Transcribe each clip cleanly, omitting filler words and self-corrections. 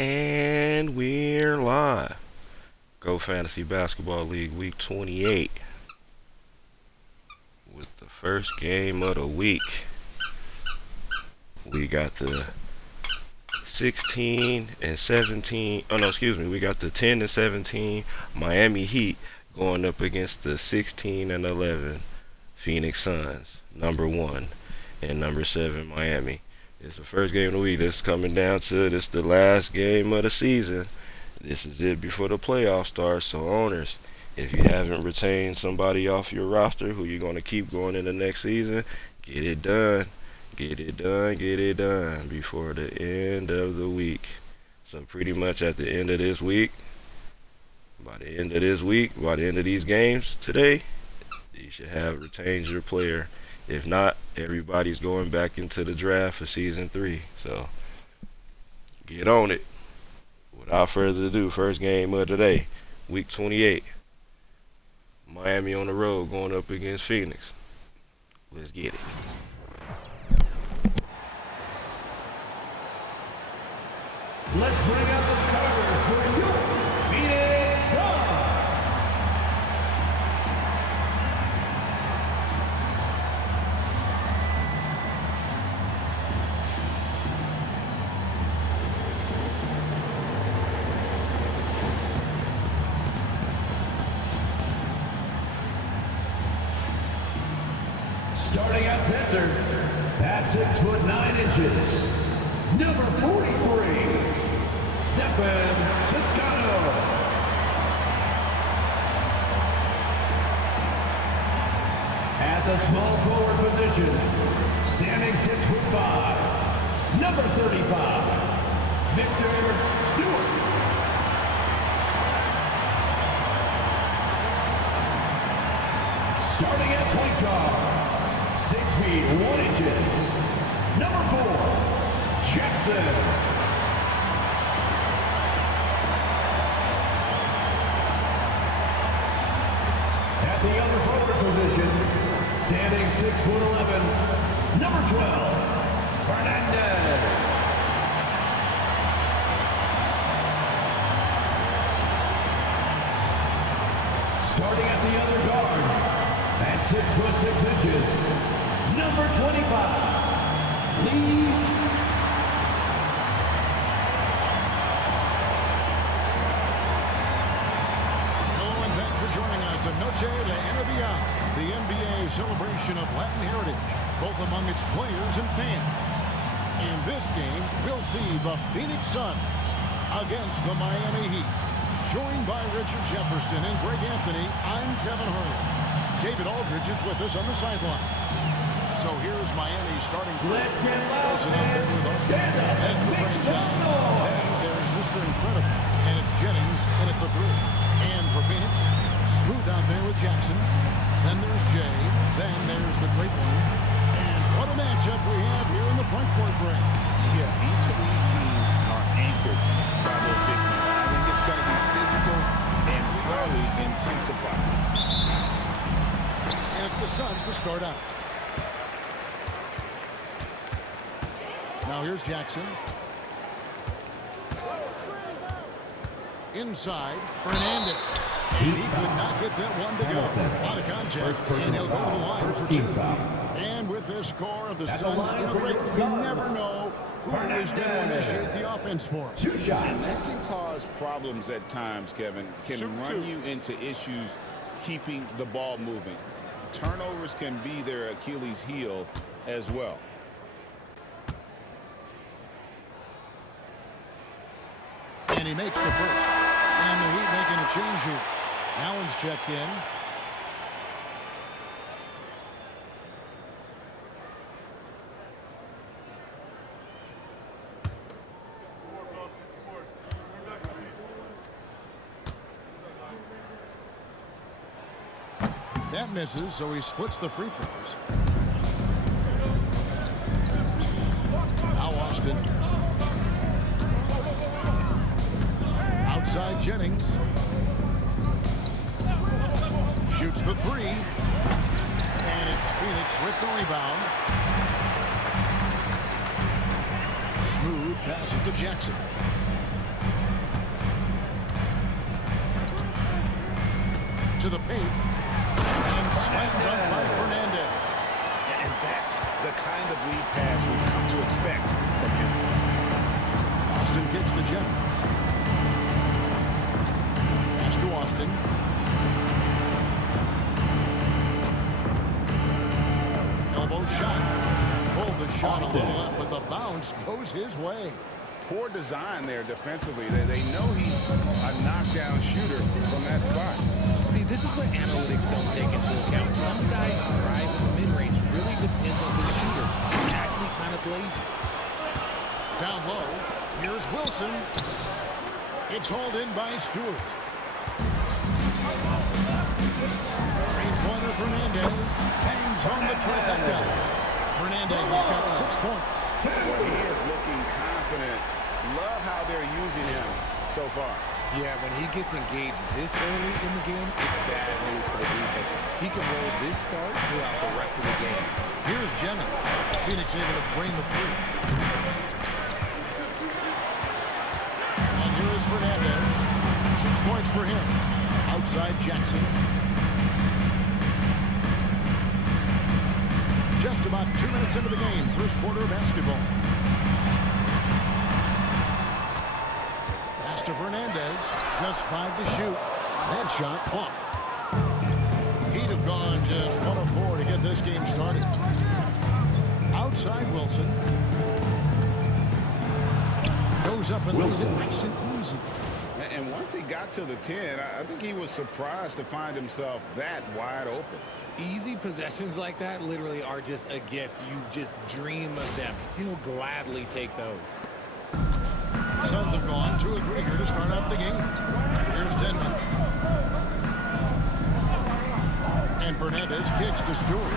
And we're live. Go Fantasy Basketball League Week 28 with the first game of the week. We got the 16 and 17. Oh no, excuse me. We got the 10 and 17 Miami Heat going up against the 16 and 11 Phoenix Suns, number 1 and number 7 Miami. It's the first game of the week. This is coming down to this the last game of the season. This is it before the playoffs start. So owners, if you haven't retained somebody off your roster who you're going to keep going in the next season, get it done. Get it done before the end of the week. So pretty much at the end of this week, by the end of these games today, you should have retained your player. If not, everybody's going back into the draft for season 3. So get on it. Without further ado, first game of today, week 28. Miami on the road going up against Phoenix. Let's get it. Let's bring out the starters for your Phoenix Suns. Starting at center, at 6'9", number 43. Stephen Toscano. At the small forward position, standing 6'5", number 35, Victor Stewart. Starting at point guard, 6 feet 1 inches, number 4, Jackson. The other forward position, standing 6'11", number 12, Fernandez. Starting at the other guard, at 6'6", number 25, Lee. Noche la NBA, the NBA celebration of Latin heritage, both among its players and fans. In this game, we'll see the Phoenix Suns against the Miami Heat. Joined by Richard Jefferson and Greg Anthony, I'm Kevin Harlan. David Aldridge is with us on the sideline. So here's Miami's starting group. Let's get loud, stand up. That's the franchise. Then there's Mr. Incredible, and it's Jennings in at the 3. And for Phoenix, smooth out there with Jackson. Then there's Jay. Then there's the great one. And what a matchup we have here in the front court break. Yeah, each of these teams are anchored by their big men. I think it's going to be physical and really intensified. And it's the Suns to start out. Now here's Jackson. Inside, Fernandez. And he could not get that one to go. Out of contact, and he'll go to the line for 2. And with this score of the Suns in a break, you never know who is going to initiate the offense for him. 2 shots. And that can cause problems at times, Kevin. Can run you into issues keeping the ball moving. Turnovers can be their Achilles heel as well. And he makes the first. And the Heat making a change here. Allen's checked in. That misses, so he splits the free throws. Now Austin. Outside Jennings. Shoots the 3. And it's Phoenix with the rebound. Smooth passes to Jackson. to the paint. And slam dunk by Fernandez. And that's the kind of lead pass we've come to expect from him. Austin gets to Jennings. Pass to Austin. Elbow shot. Pulled the shot a little up, but the bounce goes his way. Poor design there defensively. They know he's a knockdown shooter from that spot. See, this is what analytics don't take into account. Some guys thrive in the mid-range. Really depends on the shooter. It's actually kind of lazy. Down low, here's Wilson. It's hauled in by Stewart. Three-pointer Fernandez bangs home the trifecta. Fernandez has got 6 points. Well, he is looking confident. Love how they're using him so far. Yeah, when he gets engaged this early in the game, it's bad news for the defense. He can roll this start throughout the rest of the game. Here's Jennings. Phoenix able to drain the three. And here is Fernandez. 6 points for him. Outside Jackson. Just about 2 minutes into the game. First quarter basketball. Pass to Fernandez. Just 5 to shoot. That shot off. He'd have gone just 1 of 4 to get this game started. Outside Wilson. Goes up and leaves it nice and easy. And once he got to the 10, I think he was surprised to find himself that wide open. Easy possessions like that literally are just a gift. You just dream of them. He'll gladly take those. Suns have gone 2 of 3 here to start out the game. Here's Denman. And Fernandez kicks to Stewart.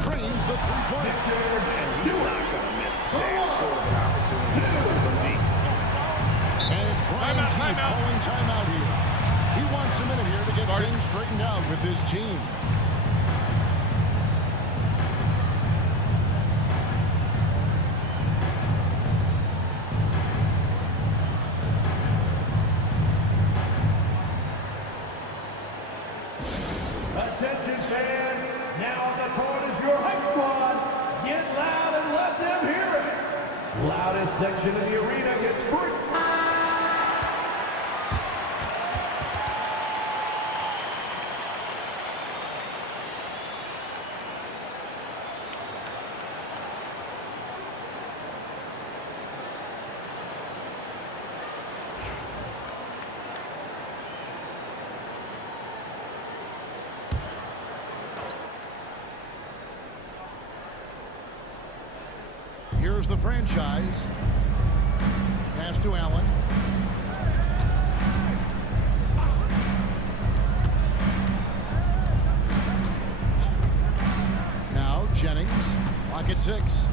Trains the three-pointer. And he's not going to miss that sort of an opportunity from deep. And it's Brian Keith calling timeout here. He wants a minute here to get things straightened out with his team. Attention fans, now on the court is your hype squad. Get loud and let them hear it. Loudest section of the arena gets free. Here's the franchise. Pass to Allen. Now Jennings. Lock at 6.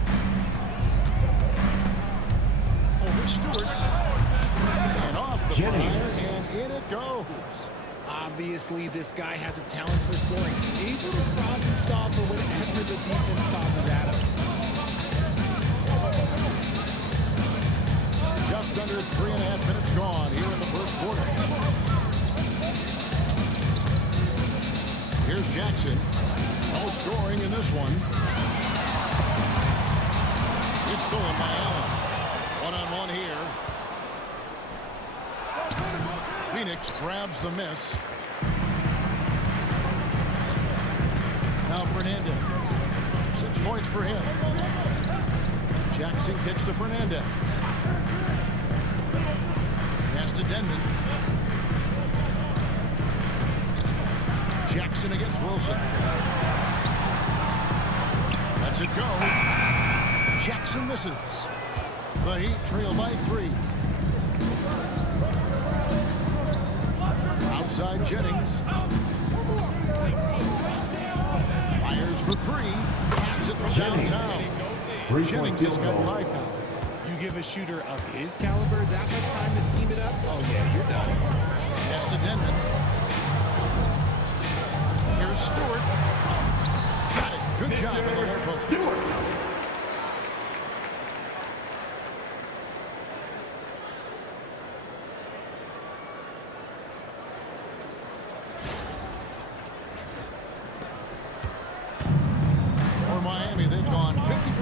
Over Stewart. And off the fire, and in it goes. Obviously, this guy has a talent for scoring. Able to problem solve for whatever the defense tosses at him. Just under 3.5 minutes gone here in the first quarter. Here's Jackson. No scoring in this one. It's stolen by Allen. One-on-one here. Phoenix grabs the miss. Now Fernandez. 6 points for him. Jackson kicks to Fernandez. Pass to Denman. Jackson against Wilson. Lets it go. Jackson misses. The Heat trail by 3. Outside Jennings. Fires for 3. Cats it from downtown. Jennings has got 5 now. You give a shooter of his caliber that much time to seam it up, oh yeah, you're done. Pass to Denman. Here's Stewart. Got it. Good job in the low post. Stewart.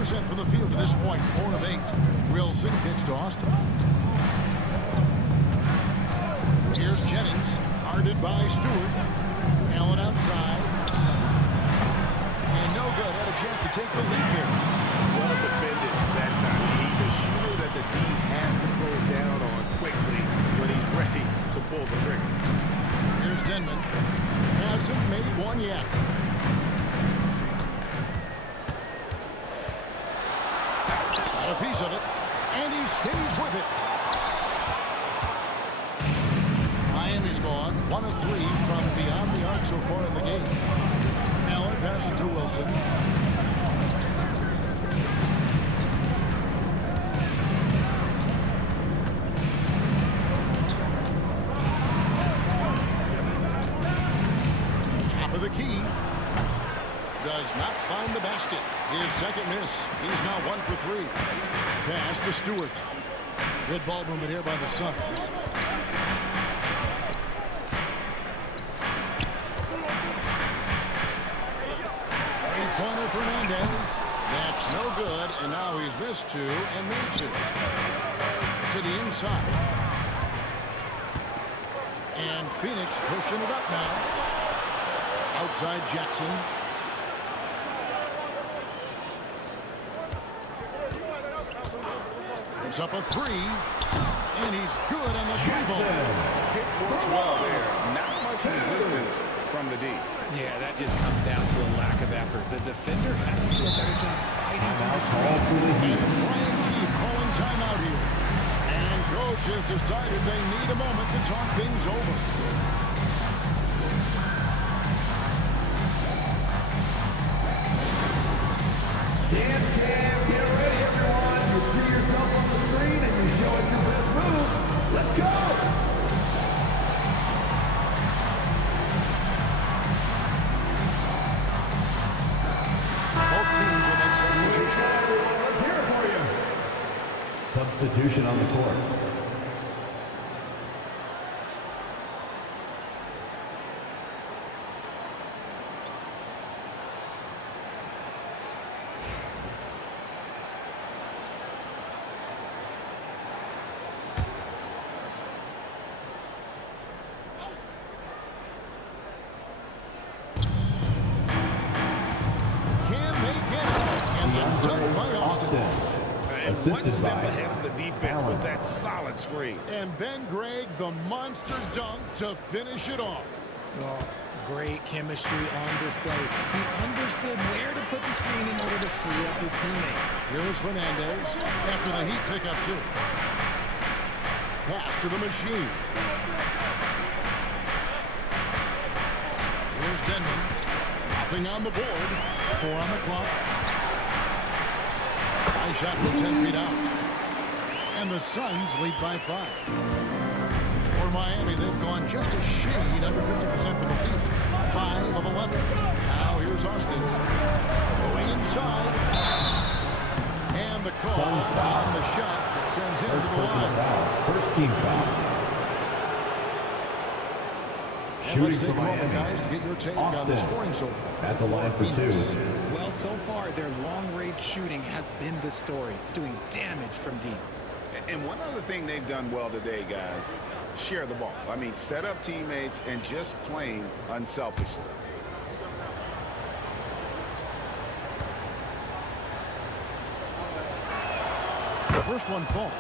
50% from the field to this point, 4 of 8. Wilson kicks to Austin. Here's Jennings, guarded by Stewart. Allen outside. And no good. Had a chance to take the lead there. Well defended that time. He's a shooter that the D has to close down on quickly when he's ready to pull the trigger. Here's Denman. Hasn't made one yet. Got a piece of it. And he stays with it. Miami's gone 1 of 3 from beyond the arc so far in the game. Allen passes to Wilson. Top of the key. Does not find the basket. His second miss. He's now 1 for 3. Pass to Stewart. Good ball movement here by the Suns. Three-pointer Fernandez. That's no good, and now he's missed 2 and made 2. To the inside. And Phoenix pushing it up now. Outside Jackson. It's up a 3. And he's good on the 3-ball. Hit works well there. Not much resistance from the D. Yeah, that just comes down to a lack of effort. The defender has to do a better job fighting through the screen. Brian Keith calling timeout here. And coach has decided they need a moment to talk things over. Dance cam, get ready everyone. You see yourself on the screen and you show it your best move. Let's go! Both teams will make substitutions. Let's hear it for you. Substitution on the court. Can they get it? And the dunk by Austin. And one step ahead of the defense with that solid screen. And then Greg, the monster dunk to finish it off. Oh, great chemistry on display. He understood where to put the screen in order to free up his teammate. Here's Fernandez after the Heat pickup too. Pass to the machine. Here's Denman. Nothing on the board. 4 on the clock. High shot from 10 feet out. And the Suns lead by 5. For Miami, they've gone just a shade under 50% from the field. 5 of 11. Now here's Austin. Going inside. And the call on the shot that sends him to the line. First team foul. And let's take a moment, guys, to get your take on the scoring so far. At the line for 2. Well, so far, their long-range shooting has been the story, doing damage from deep. And one other thing they've done well today, guys, share the ball. I mean, set up teammates and just playing unselfishly. The first one falls.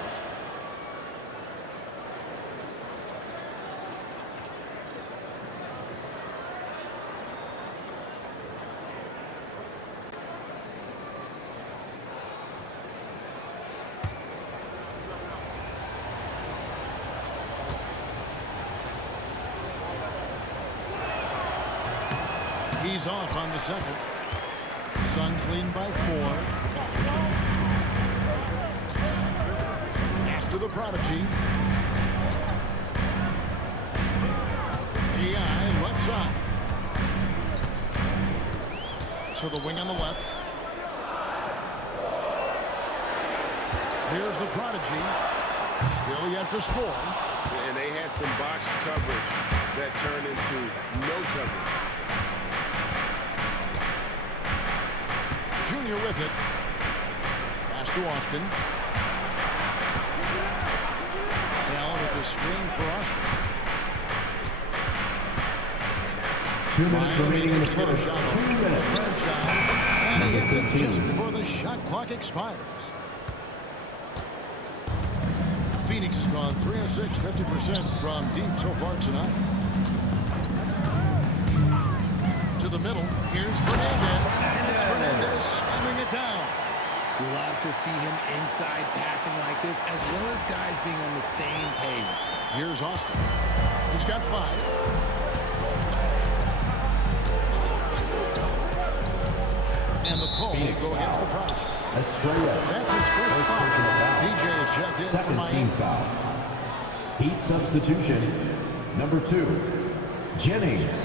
He's off on the second. Suns leading by 4. Pass to the prodigy. AI left side. To the wing on the left. Here's the prodigy. Still yet to score. And they had some boxed coverage that turned into no coverage. Junior with it. to Austin. Allen with the screen for Austin. 2 minutes remaining in the first. 2 minutes. And he hits it just before the shot clock expires. Phoenix has gone 3 of 6, 50% from deep so far tonight. To the middle. Here's Fernandez. And it's Fernandez slamming it down. Love to see him inside passing like this, as well as guys being on the same page. Here's Austin. He's got 5. And the call will go against the Prodigy. That's his first foul. DJ is checked in for Miami. Foul. Heat substitution. Number 2, Jennings.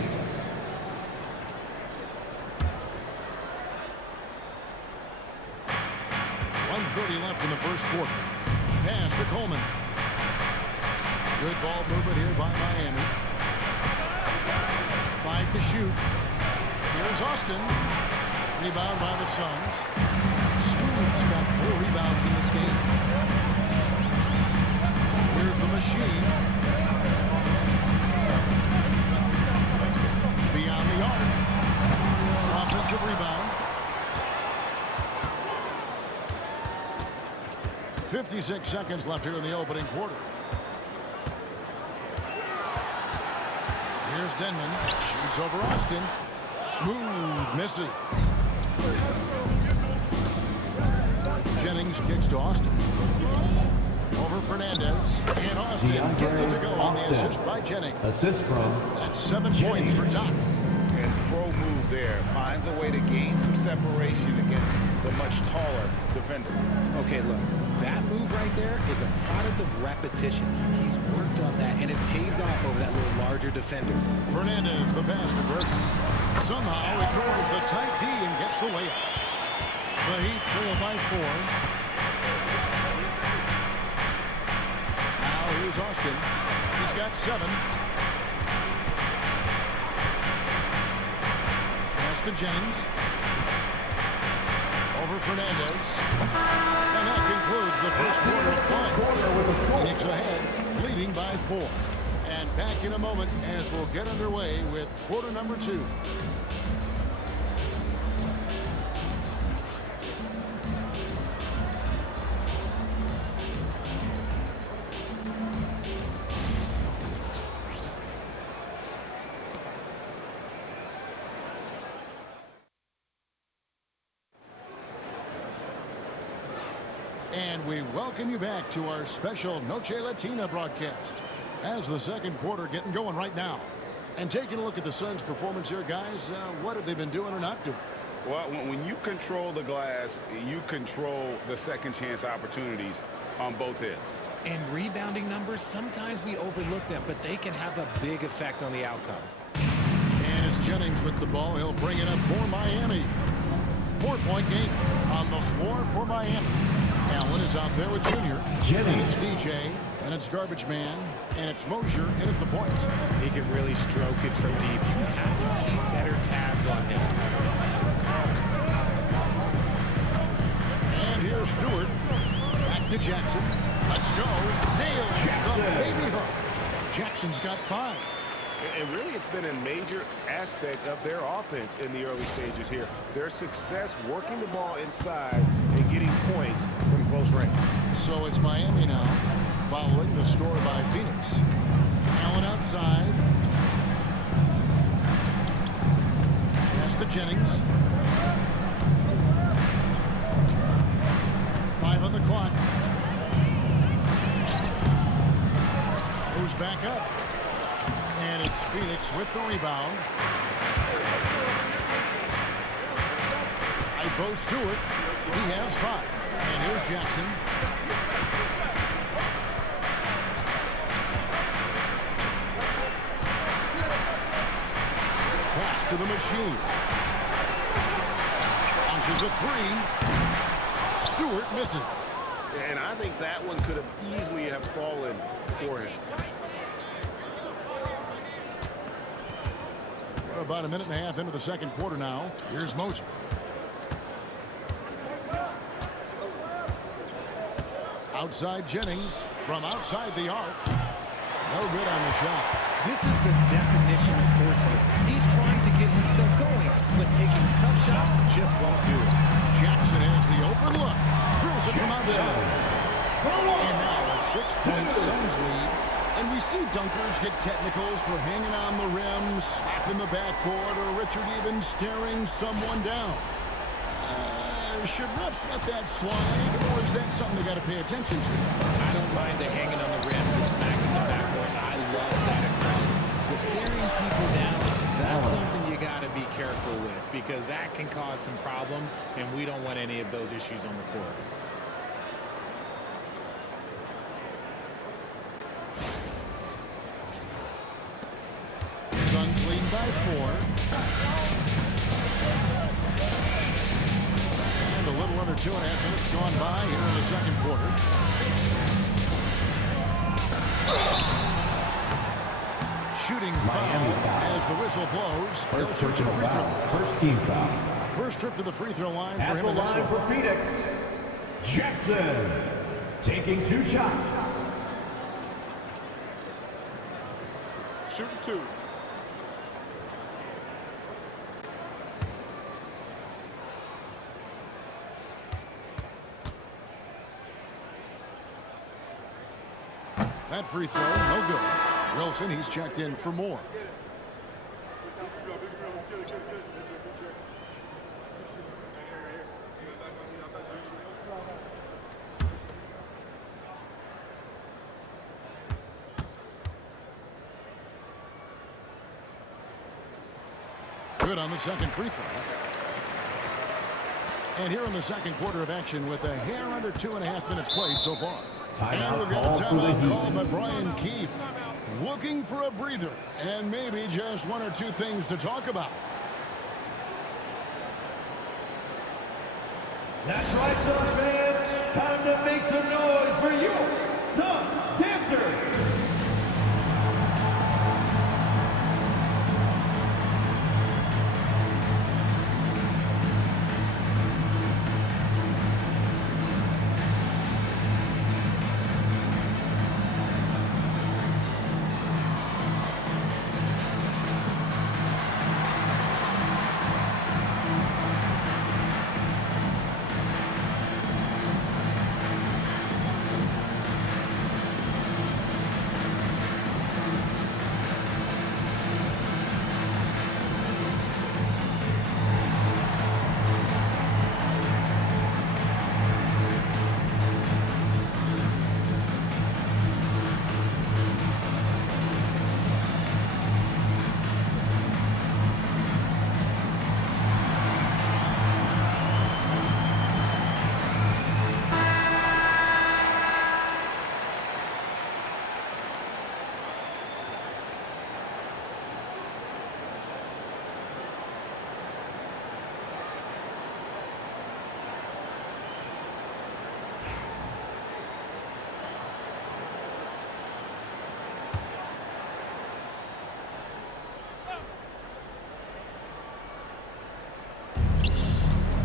1:30 left in the first quarter. Pass to Coleman. Good ball movement here by Miami. 5 to shoot. Here's Austin. Rebound by the Suns. Smooth's got 4 rebounds in this game. Here's the machine. Beyond the arc. Offensive rebound. 56 seconds left here in the opening quarter. Here's Denman. Shoots over Austin. Smooth misses. Jennings kicks to Austin. Over Fernandez. And Austin gets it to go on the assist by Jennings. Assist from That's 7 points for Doc. And pro move there. Finds a way to gain some separation against the much taller defender. Okay, look, that move right there is a product of repetition. He's worked on that, and it pays off over that little larger defender. Fernandez, the pass to Burton. Somehow ignores the tight D and gets the layup. The Heat trail by 4. Now here's Austin. He's got 7. Pass to Jennings. Over Fernandez. And that concludes the first quarter of play. Phoenix ahead, leading by 4. And back in a moment as we'll get underway with quarter number 2. And we welcome you back to our special Noche Latina broadcast. As the second quarter getting going right now. And taking a look at the Suns' performance here, guys, what have they been doing or not doing? Well, when you control the glass, you control the second chance opportunities on both ends. And rebounding numbers, sometimes we overlook them, but they can have a big effect on the outcome. And it's Jennings with the ball. He'll bring it up for Miami. 4-point game on the floor for Miami. Allen is out there with Junior. Jennings. And it's DJ. And it's Garbage Man. And it's Mosier in at the point. He can really stroke it from deep. You have to keep better tabs on him. And here's Stewart. Back to Jackson. Let's go. Nails the baby hook. Jackson's got 5. And really, it's been a major aspect of their offense in the early stages here. Their success working the ball inside and getting points from close range. So it's Miami now, following the score by Phoenix. Allen outside. Pass to Jennings. 5 on the clock. Moves back up. And it's Phoenix with the rebound. Ipo Stewart. He has 5. And here's Jackson. Pass to the machine. Launches a 3. Stewart misses. And I think that one could have easily have fallen for him. We're about a minute and a half into the second quarter now. Here's Mosier. Outside Jennings from outside the arc. No good on the shot. This is the definition of forcing it. He's trying to get himself going, but taking tough shots just won't do it. Jackson has the open look. Drills it from outside. And now a 6-point Suns lead. And we see dunkers get technicals for hanging on the rim, slapping the backboard, or Richard even staring someone down. Should refs let that slide, or is that something they got to pay attention to? I don't mind the hanging on the rim, the smacking the backboard. I love that aggression. The staring people down, that's something you got to be careful with because that can cause some problems, and we don't want any of those issues on the court. Suns lead by 4. A little under 2.5 minutes gone by here in the second quarter. Shooting foul as the whistle blows. First personal foul. First team foul. First trip to the free throw line for At him the in this line one. for Phoenix, Jackson, taking 2 shots. Shooting 2. That free throw, no good. Wilson, he's checked in for more. Good on the second free throw. And here in the second quarter of action with a hair under 2.5 minutes played so far. And we've got a timeout called by Brian Keefe. Looking for a breather and maybe just 1 or 2 things to talk about. That's right, Suns fans. Time to make some noise for your Suns dancers.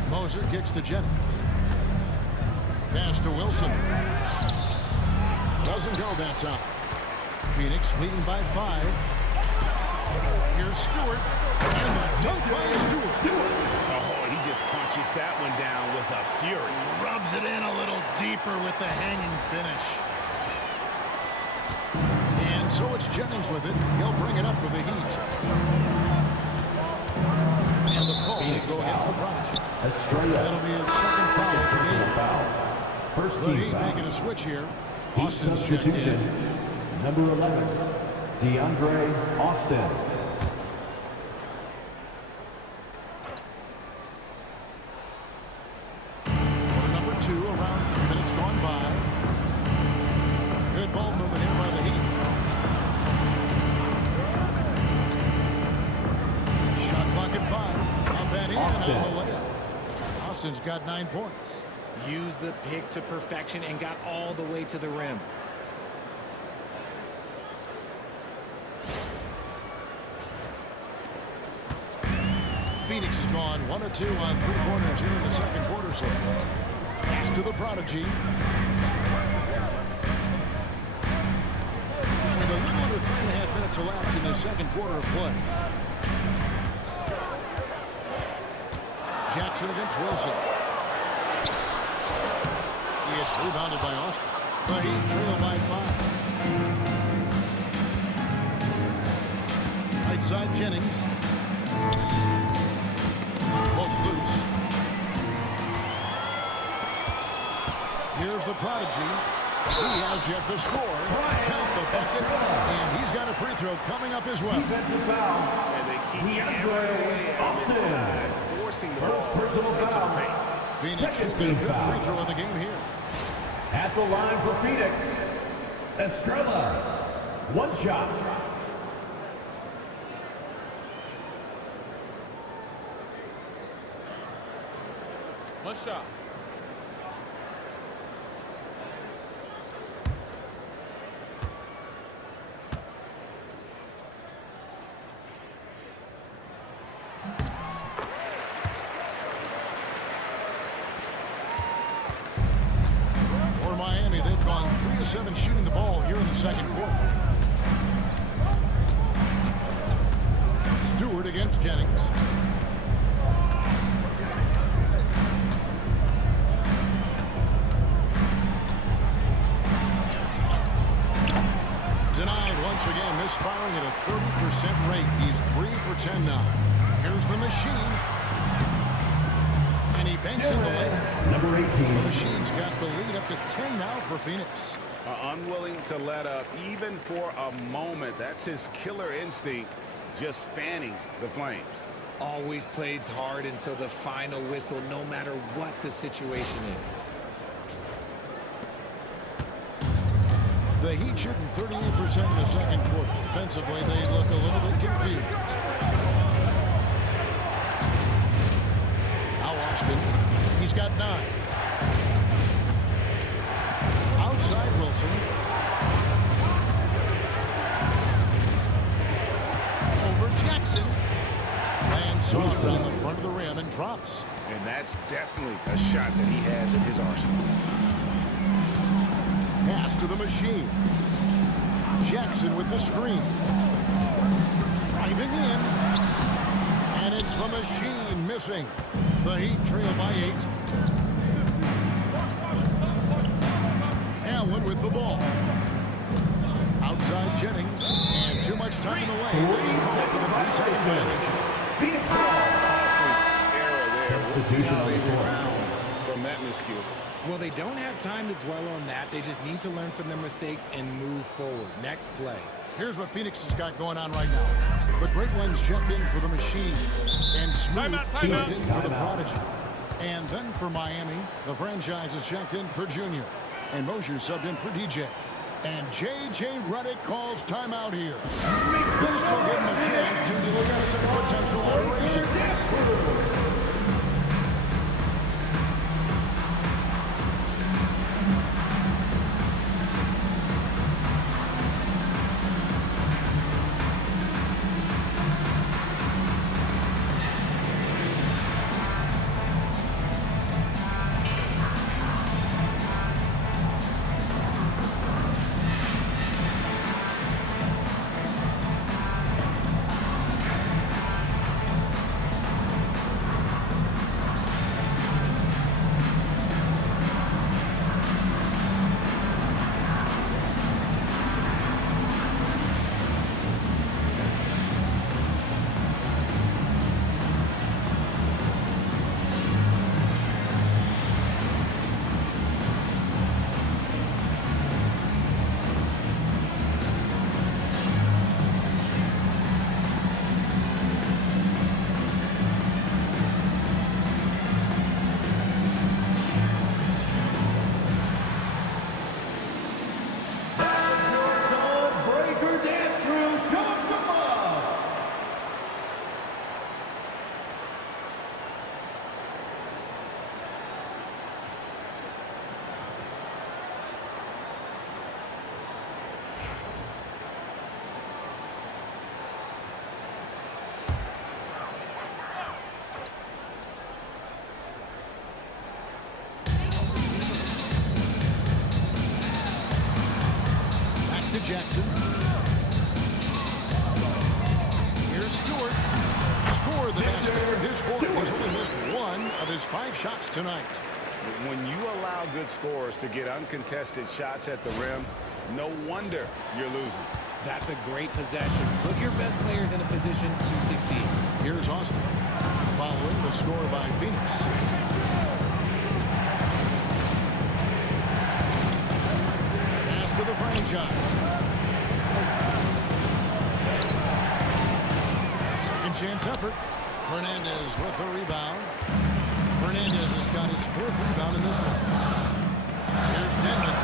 Moser kicks to Jennings. Pass to Wilson. Doesn't go that time. Phoenix leading by 5. Here's Stewart. And the dunk by Stewart. Oh, he just punches that one down with a fury. Rubs it in a little deeper with the hanging finish. And so it's Jennings with it. He'll bring it up for the Heat. And the call will go against the Prodigy. That'll be his second foul of the game. First The team Heat foul. making a switch here. Heat Austin's checked in. substitution. Number 11, DeAndre Austin. Quarter number 2, around 3 minutes gone by. Good ball movement here by the Heat. Shot clock at 5. Not bad in Austin. on the layup. Austin's got 9 points. Used the pick to perfection and got all the way to the rim. Phoenix has gone 1 or 2 on 3 corners here in the second quarter so far. Pass to the Prodigy. second quarter of play. Jackson against Wilson. It's rebounded by Austin. The Heat trail by 5. Right side Jennings. Both loose. Here's the prodigy. He has yet to score. Count the bucket. And he's got a free throw coming up as well. Defensive foul. And they keep hammering away at him inside, forcing the ball Personal into the foul. paint. Phoenix with their fifth free throw of the game here. At the line for Phoenix, Estrella. One shot. One shot. For Miami, they've gone 3 of 7 shooting the ball here in the second quarter. Stewart against Jennings. Denied once again, misfiring at a 30% rate. He's 3 for 10 now. Here's the machine. And he banks in the layup. Number 18. The machine's got the lead up to 10 now for Phoenix. Unwilling to let up even for a moment. That's his killer instinct, just fanning the flames. Always plays hard until the final whistle, no matter what the situation is. The Heat shooting 38% in the second quarter. Offensively, they look a little bit confused. Now Austin. He's got 9. Outside Wilson. Over Jackson. Lands soft on the front of the rim and drops. And that's definitely a shot that he has in his arsenal. Pass to the machine. Jackson with the screen. Driving in. And it's the machine missing. The Heat trail by 8. Allen with the ball. Outside Jennings. And too much time in the lane. They can call for the 3-second advantage. Phoenix ball. Costly error there. We'll see Substitution how on they the court. rebound from that miscue. Well, they don't have time to dwell on that. They just need to learn from their mistakes and move forward. Next play. Here's what Phoenix has got going on right now. The Great Ones checked in for the machine. And Smooth subbed in for the prodigy. And then for Miami, the franchise is checked in for Junior. And Mosier subbed in for DJ. And J.J. Redick calls timeout here. This will give him a chance to discuss a potential alteration. Jackson. Here's Ford. He's only missed 1 of his 5 shots tonight. When you allow good scorers to get uncontested shots at the rim, no wonder you're losing. That's a great possession. Put your best players in a position to succeed. Here's Austin, following the score by Phoenix. Pass to the franchise. Second chance effort. Fernandez with the rebound. Fernandez has got his 4th rebound in this one. Here's Denman.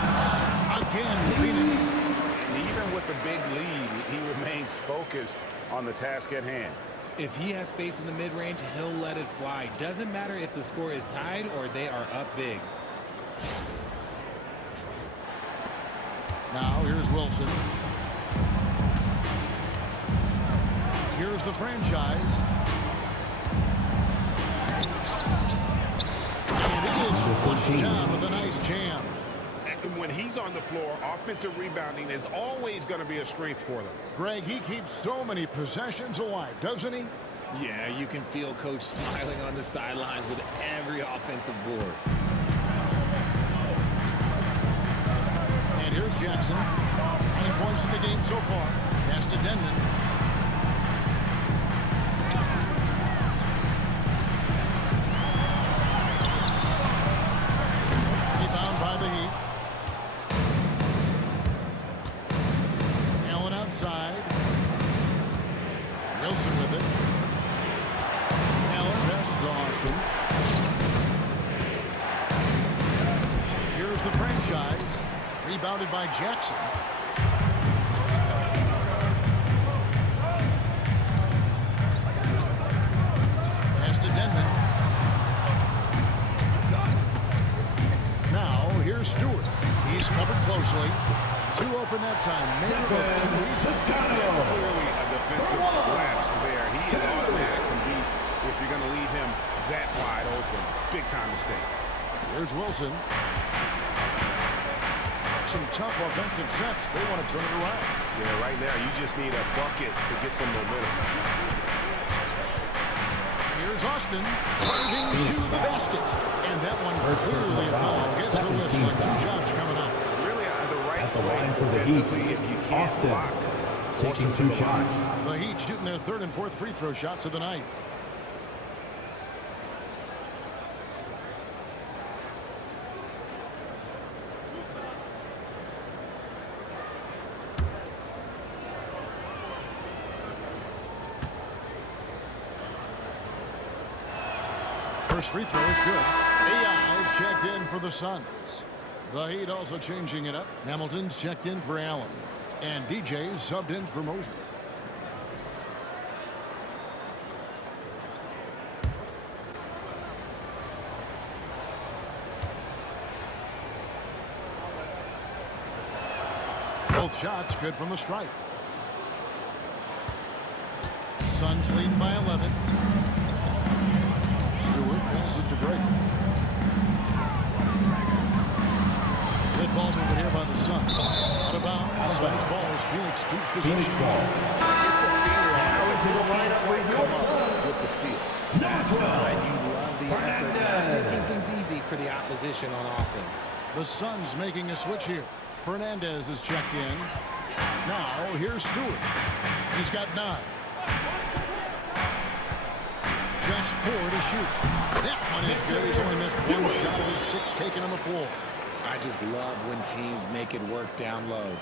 Again, Phoenix. And even with the big lead, he remains focused on the task at hand. If he has space in the mid-range, he'll let it fly. Doesn't matter if the score is tied or they are up big. Now here's Wilson. Here's the franchise. And he is flushed down with a nice jam. And when he's on the floor, offensive rebounding is always going to be a strength for them. Greg, he keeps so many possessions alive, doesn't he? Yeah, you can feel Coach smiling on the sidelines with every offensive board. And here's Jackson. 9 points in the game so far. Pass to Denman. Rebound by the Heat. Allen outside. Wilson with it. Allen passes to Austin. Here's the franchise. Rebounded by Jackson. Pass to Denman. Now here's Stewart. He's covered closely. 2 open that time. Made it look too easy. Clearly a defensive lapse there. He is automatic from deep if you're going to leave him that wide open. Big time mistake. Here's Wilson. Some tough offensive sets. They want to turn it around. Yeah, right now you just need a bucket to get some momentum. Here's Austin driving to the basket. And that one clearly a foul. Gets the whistle and 2 shots coming up. Really the right At the play line for the defensively Heat, if you can't Austin block. Force taking him to 2 the line. shots. The Heat shooting their 3rd and 4th free throw shots of the night. First free throw is good. AI is checked in for the Suns. The Heat also changing it up. Hamilton's checked in for Allen. And DJ's subbed in for Mosley. Both shots good from the stripe. Suns leading by 11. Stewart passes to Gray. Good ball movement here by the Suns. Out of bounds. Suns ball as Phoenix keeps possession. It's a finger on it. Just can't quite come up with the steal. That's right. You love the effort. Not making things easy for the opposition on offense. The Suns making a switch here. Fernandez is checked in. Now here's Stewart. He's got 9. Just 4 to shoot. That one is good. He's only missed 1 shot of his 6 taken on the floor. I just love when teams make it work down low.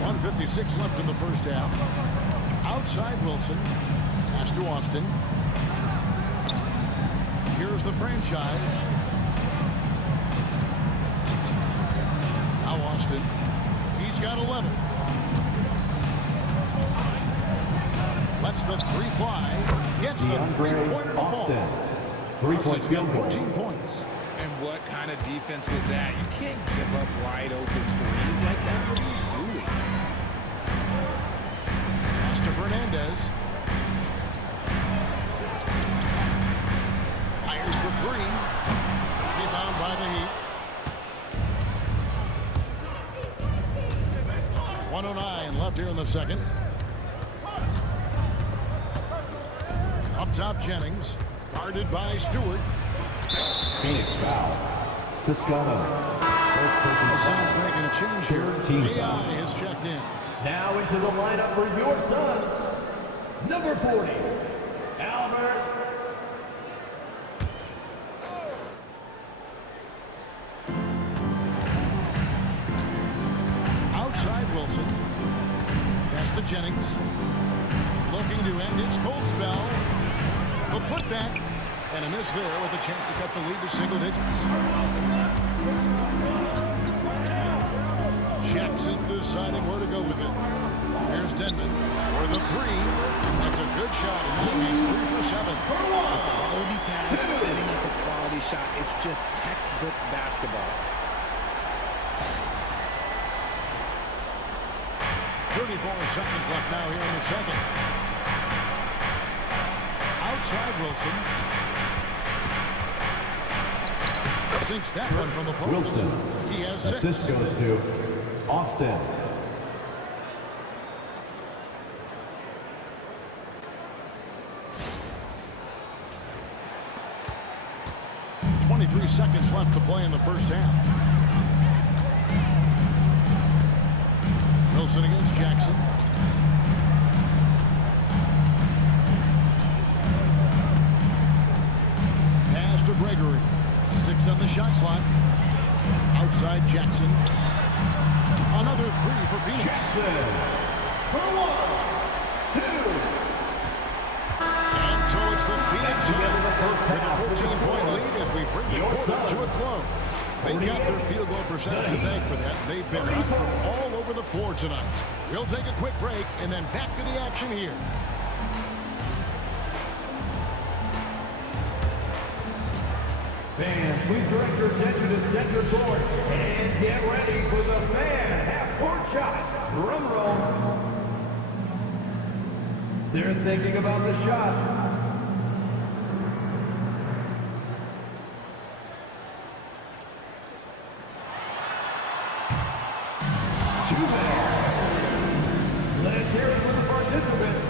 1:56 left in the first half. Outside Wilson. Pass to Austin. Here's the franchise. Now Austin. He's got 11. Lets the 3 fly. Gets the 3-pointer to fall. Austin's got 14 points. And what kind of defense was that? You can't give up wide open threes like that. What are you doing? Pass to Fernandez. Fires the 3. Rebound by the Heat. 1:09 left here in the second. top Jennings. Guarded by Stewart. Phoenix foul. Toscano. The Suns making a change here. Team AI foul. has checked in. Now into the lineup for your Suns. Number 40, Albert. Outside Wilson. Pass to Jennings. Looking to end his cold spell. The putback. And a miss there with a chance to cut the lead to single digits. Jackson deciding where to go with it. Here's Denman for the three. That's a good shot, and now he's 3 for 7. Quality pass, setting up a quality shot. It's just textbook basketball. 34 seconds left now here in the second. Outside Wilson. Sinks that one from the post. Wilson. He has 6. Assist goes to Austin. Seconds left to play in the first half. Wilson against Jackson. Pass to Gregory. 6 on the shot clock. Outside Jackson. Another 3 for Phoenix. Jackson. For 1, 2. So it's the Phoenix with a 14-point lead as we bring the quarter to a close. They got their field goal percentage to thank for that. They've been hot from all over the floor tonight. We'll take a quick break and then back to the action here. Fans, please direct your attention to center court and get ready for the fan half-court shot. Drum roll. They're thinking about the shot. Let's hear it for the participants.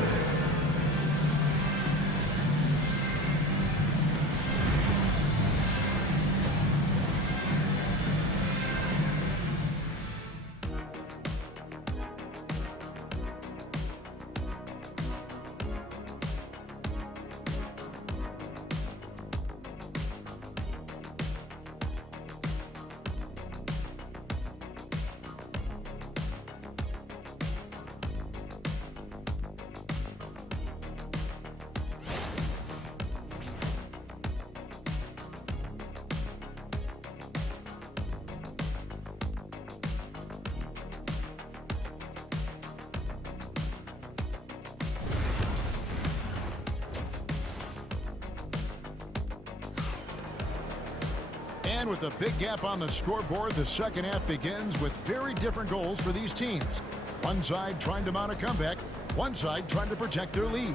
And with a big gap on the scoreboard, the second half begins with very different goals for these teams. One side trying to mount a comeback, one side trying to protect their lead.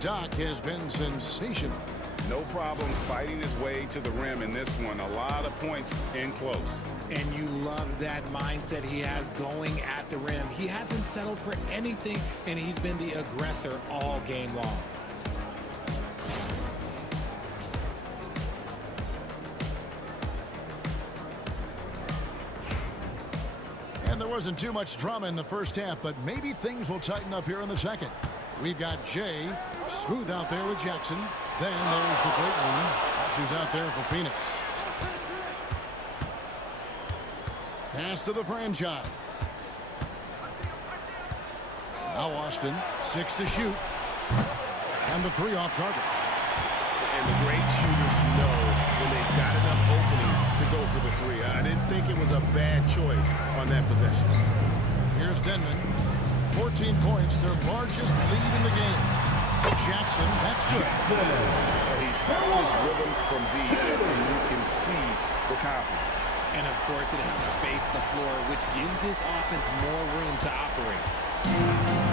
Doc has been sensational. No problems fighting his way to the rim in this one. A lot of points in close. And you love that mindset he has going at the rim. He hasn't settled for anything, and he's been the aggressor all game long. And there wasn't too much drama in the first half, but maybe things will tighten up here in the second. We've got Jay smooth out there with Jackson. Then there's the great one. That's who's out there for Phoenix. Pass to the franchise. Now Austin, 6 to shoot. And the 3 off target. And the great shooters know when they've got enough opening to go for the 3. I didn't think it was a bad choice on that possession. Here's Denman. 14 points, their largest lead in the game. Jackson, that's good. He's found his rhythm from deep, and you can see the confidence. And of course, it helps space the floor, which gives this offense more room to operate.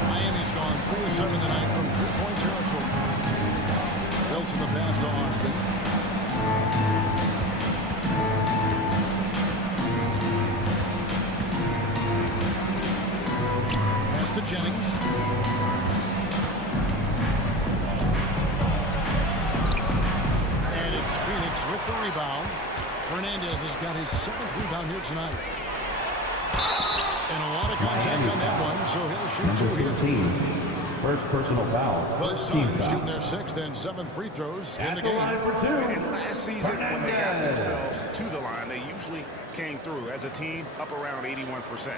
Miami's gone 3 of 7 tonight from 3-point territory. Wilson the pass to Austin. Pass to Jennings. rebound. Fernandez has got his 7th rebound here tonight. And a lot of contact on that one, so he'll shoot 2 here. 15. First personal foul. The Suns shooting their 6th and 7th free throws in the game. And last season, when they got themselves to the line, they usually came through as a team up around 81%.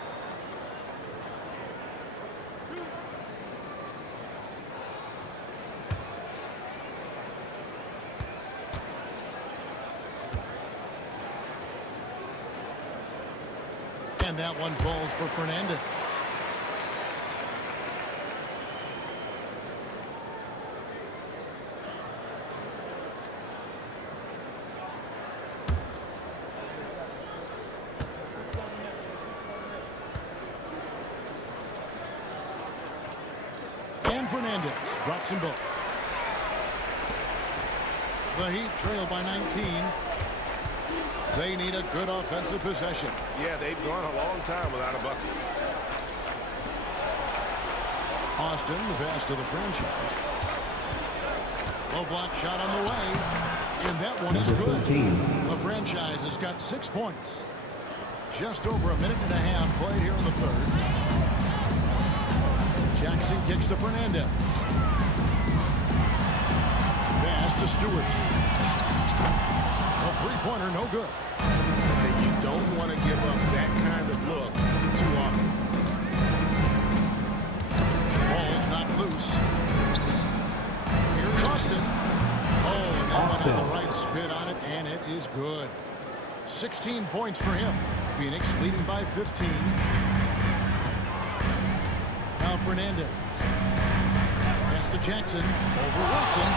And that one falls for Fernandez. And Fernandez drops them both. The Heat trail by 19. They need a good offensive possession. Yeah, they've gone a long time without a bucket. Austin, the best of the franchise. Low block shot on the way. And that one is good. 13. The franchise has got 6 points. Just over a minute and a half played here in the 3rd. Jackson kicks to Fernandez. Pass to Stewart. A three-pointer, no good. And you don't want to give up that kind of look too often. Ball's not loose. Here's Austin. Oh, and that one had the right spin on it, and it is good. 16 points for him. Phoenix leading by 15. Now Fernandez. Pass to Jackson. Over Wilson.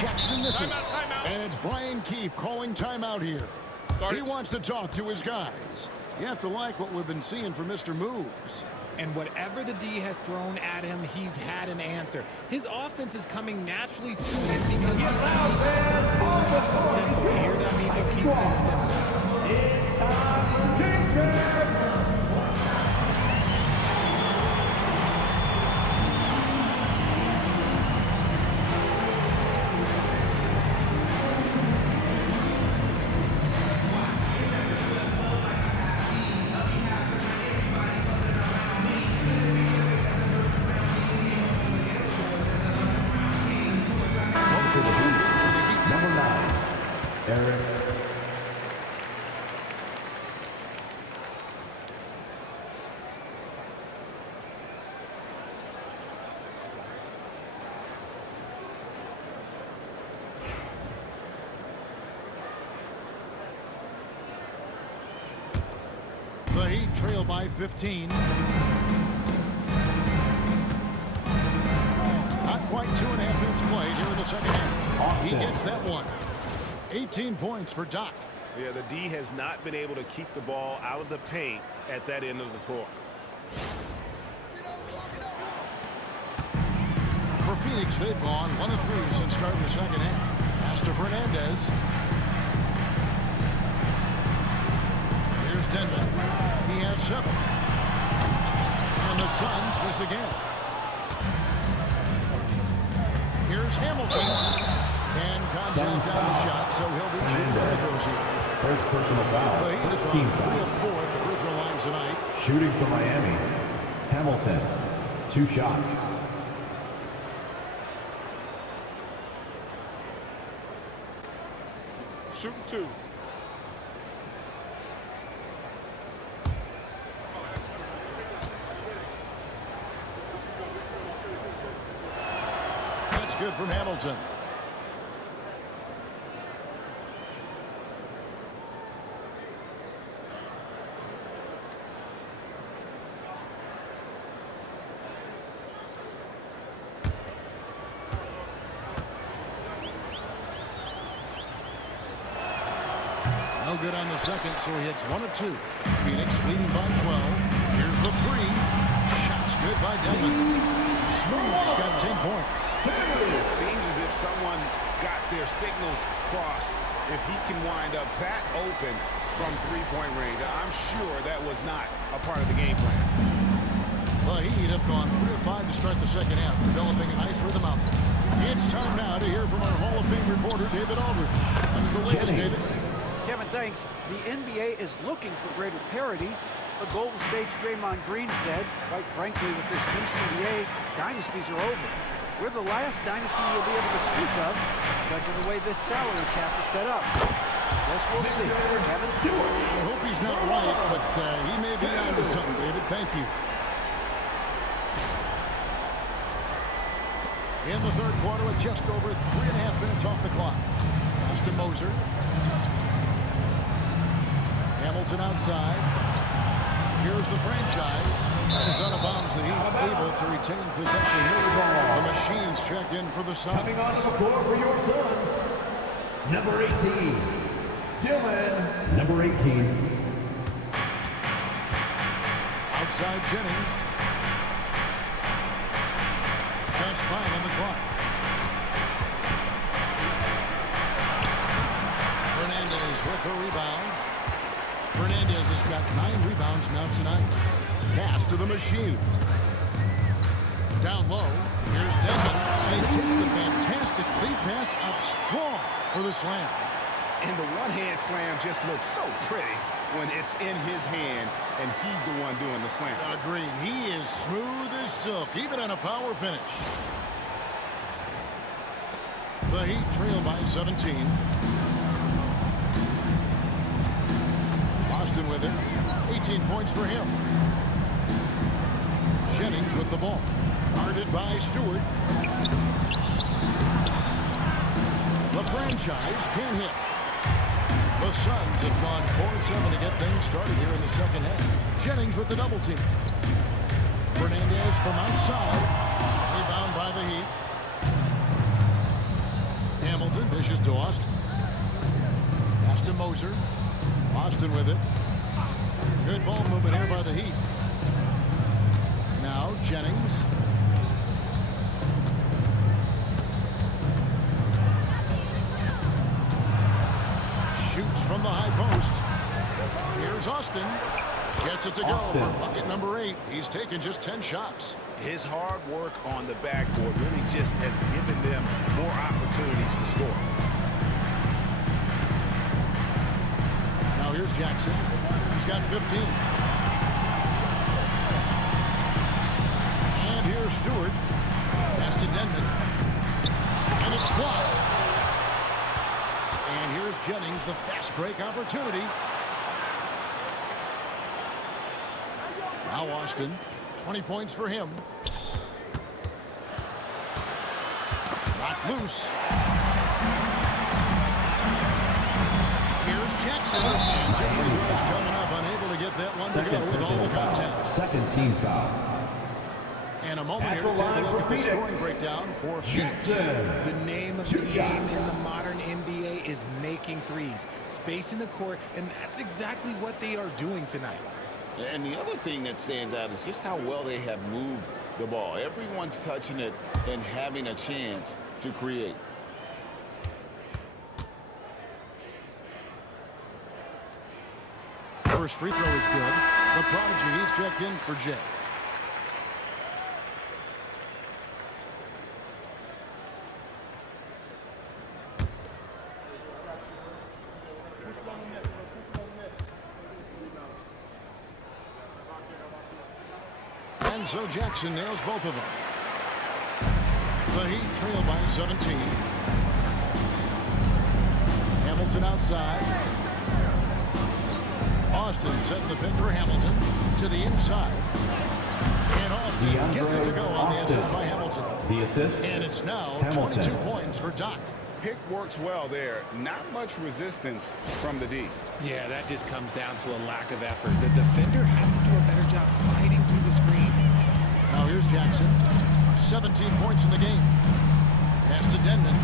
Jackson misses. Timeout. And it's Brian Keefe calling timeout here. He wants to talk to his guys. You have to like what we've been seeing from Mr. Moves. And whatever the D has thrown at him, he's had an answer. His offense is coming naturally to him because it's simple. You hear that? I mean, it keeps it simple. It's time for Jason. Number 9. Eric. The Heat trail by 15. Not quite 2.5 minutes played here in the second half. Austin. He gets that one. 18 points for Doc. Yeah, the D has not been able to keep the ball out of the paint at that end of the floor. For Phoenix, they've gone 1 of 3 since starting the second half. Pass to Fernandez. Here's Denman. He has 7. And the Suns miss again. Here's Hamilton. And contact on the shot, so he'll be shooting free throws here. First personal foul. The Heat have 15 gone 3 foul. of 4 at the free throw line tonight. Shooting for Miami. Hamilton. 2 shots. Shooting 2. That's good from Hamilton. No good on the second, so he hits 1 of 2. Phoenix leading by 12. Here's the 3. Shots good by Denman. Smooth's got 10 points. It seems as if someone got their signals crossed. If he can wind up that open from three-point range, I'm sure that was not a part of the game plan. The Heat have gone 3 of 5 to start the second half, developing a nice rhythm out there. It's time now to hear from our Hall of Fame reporter, David Aldridge. That's the latest, David. Kevin, thanks. The NBA is looking for greater parity. But Golden State's Draymond Green said, quite frankly, with this new CBA, dynasties are over. We're the last dynasty you'll be able to speak of because of the way this salary cap is set up. Guess we'll see. Kevin? I hope he's not right, but he may be onto something, David. Thank you. In the third quarter with just over 3.5 minutes off the clock. Pass to Moser. Hamilton outside. Here's the franchise. That is out of bounds. The Heat able to retain possession here. The Machines checked in for the Suns. Coming onto the floor for your Suns, number 18, Dylan. Number 18. Outside Jennings. Just 5 on the clock. Fernandez with the rebound. Fernandez has got 9 rebounds now tonight. Pass to the Machine. Down low. Here's Denman. And he takes the fantastic lead pass up strong for the slam. And the one-hand slam just looks so pretty when it's in his hand and he's the one doing the slam. Agreed. He is smooth as silk, even on a power finish. The Heat trail by 17. Austin with it. 18 points for him. Jennings with the ball. Guarded by Stewart. The franchise can hit. The Suns have gone 4-7 to get things started here in the second half. Jennings with the double team. Fernandez from outside. Rebound by the Heat. Hamilton dishes to Austin. Pass to Moser. Austin with it. Good ball movement here by the Heat. Now Jennings. Shoots from the high post. Here's Austin. Gets it to go for bucket number 8. He's taken just 10 shots. His hard work on the backboard really just has given them more opportunities to score. Now here's Jackson. He's got 15. And here's Stewart. Pass to Denman. And it's blocked. And here's Jennings, the fast break opportunity. Now Austin. 20 points for him. Not loose. Here's Jackson. And Jeffrey Rose coming up, unable to get that one to go with all the contact. Second team foul. And a moment here to take a look at the scoring breakdown for Phoenix. The name of the game in the modern NBA is making threes, spacing the court, and that's exactly what they are doing tonight. And the other thing that stands out is just how well they have moved the ball. Everyone's touching it and having a chance to create. First free throw is good. The prodigy, he's checked in for Jay. And so Jackson nails both of them. The Heat trail by 17. Hamilton outside. Austin setting the pick for Hamilton to the inside. And Austin gets it to go on the assist by Hamilton. The assist. And it's now Hamilton. 22 points for Doc. Pick works well there. Not much resistance from the D. Yeah, that just comes down to a lack of effort. The defender has to do a better job fighting through the screen. Now here's Jackson. 17 points in the game. Pass to Denman.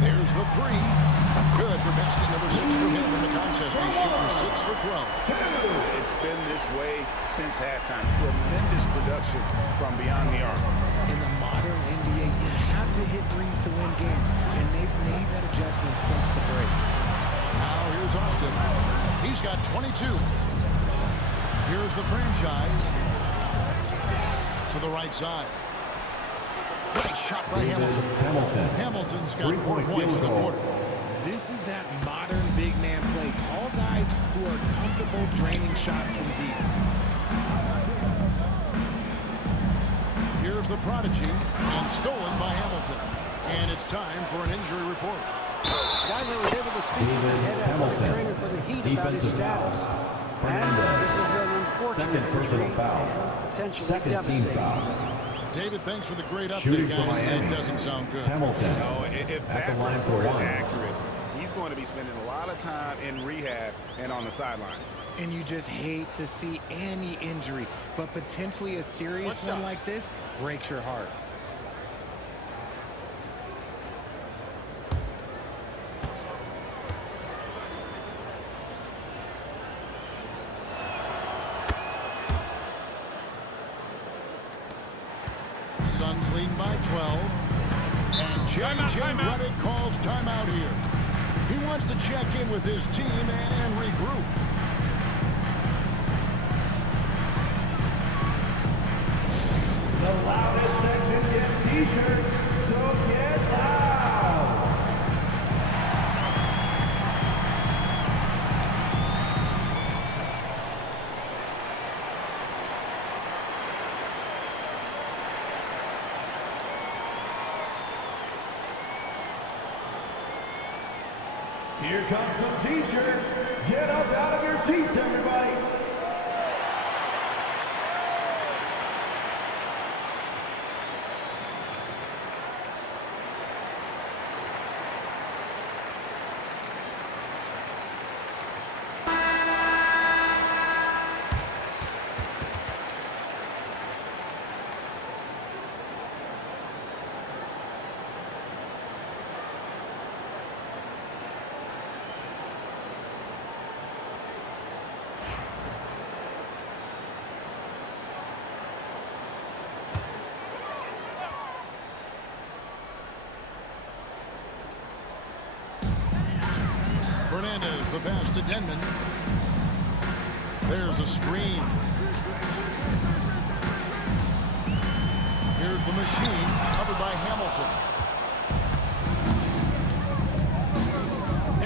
There's the three. Good for basket number 6 for him in the contest. He's shooting 6 for 12. It's been this way since halftime. Tremendous production from beyond the arc. In the modern NBA, you have to hit threes to win games, and they've made that adjustment since the break. Now here's Austin. He's got 22. Here's the franchise. to the right side. Nice shot by Hamilton. Hamilton's got 4 points in the quarter. This is that modern big man play. Tall guys who are comfortable draining shots from deep. Here's the prodigy, and stolen by Hamilton. And it's time for an injury report. Guys, I was able to speak with the head athletic trainer for the Heat about his status. And this is an unfortunate injury and potentially devastating. David, thanks for the great update, guys. It doesn't sound good. Hamilton. No, if that report is accurate, he's going to be spending a lot of time in rehab and on the sidelines. And you just hate to see any injury, but potentially a serious one like this breaks your heart. Suns leading by 12. And J.J. Redick calls timeout here. He wants to check in with his team and regroup. The loudest section gets t-shirts, so get loud! Here comes some t-shirts. Get up out of your seats, everybody. Fernandez, the pass to Denman. There's a screen. Here's the machine, covered by Hamilton.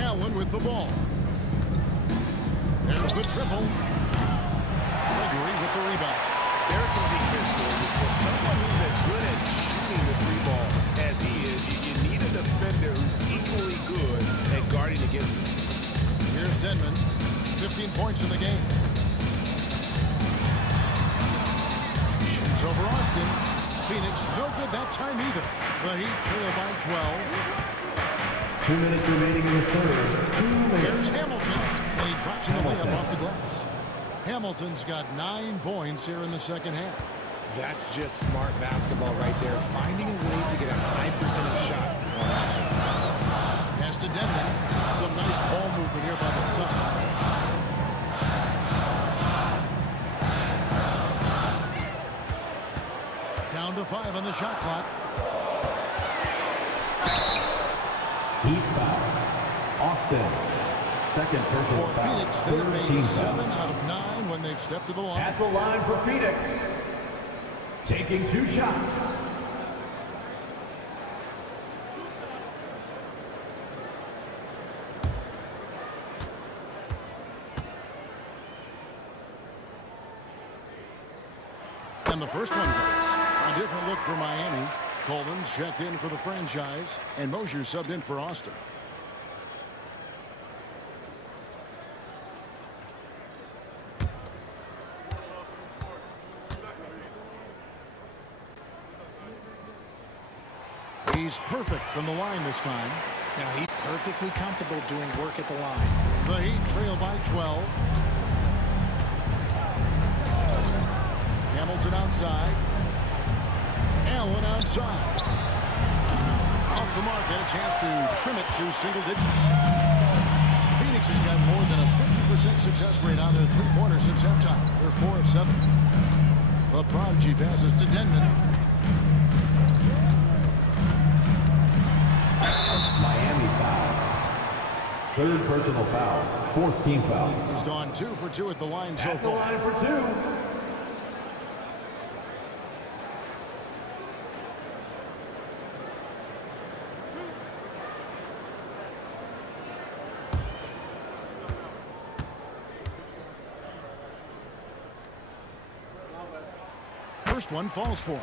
Allen with the ball. There's the triple. Gregory with the rebound. There's some defense for you. For someone who's as good at shooting the three ball as he is, you need a defender who's equally good at guarding against him. Here's Denman, 15 points in the game. Shoots over Austin. Phoenix, no good that time either. The Heat trail by 12. 2 minutes remaining in the third. 2 minutes. Here's Hamilton, and he drops in the layup off the glass. Hamilton's got 9 points here in the second half. That's just smart basketball right there, finding a way to get a high percentage shot on offense. Pass to Denman. Some nice ball movement here by the Suns. Down to 5 on the shot clock. Heat foul. Austin. Second personal For foul. Phoenix, they've Third made team 7 foul. out of 9 when they've stepped to the line. At the line for Phoenix. Taking 2 shots. And the first one hits. A different look for Miami. Coleman's checked in for the franchise, and Mosier subbed in for Austin. He's perfect from the line this time. Now he's perfectly comfortable doing work at the line. The Heat trail by 12. Hamilton outside. Allen outside. Off the mark, had a chance to trim it to single digits. Phoenix has got more than a 50% success rate on their three-pointers since halftime. They're 4 of 7. The prodigy passes to Denman. Miami foul. Third personal foul. Fourth team foul. He's gone 2 for 2 at the line so At the far. line for 2. first one falls for him.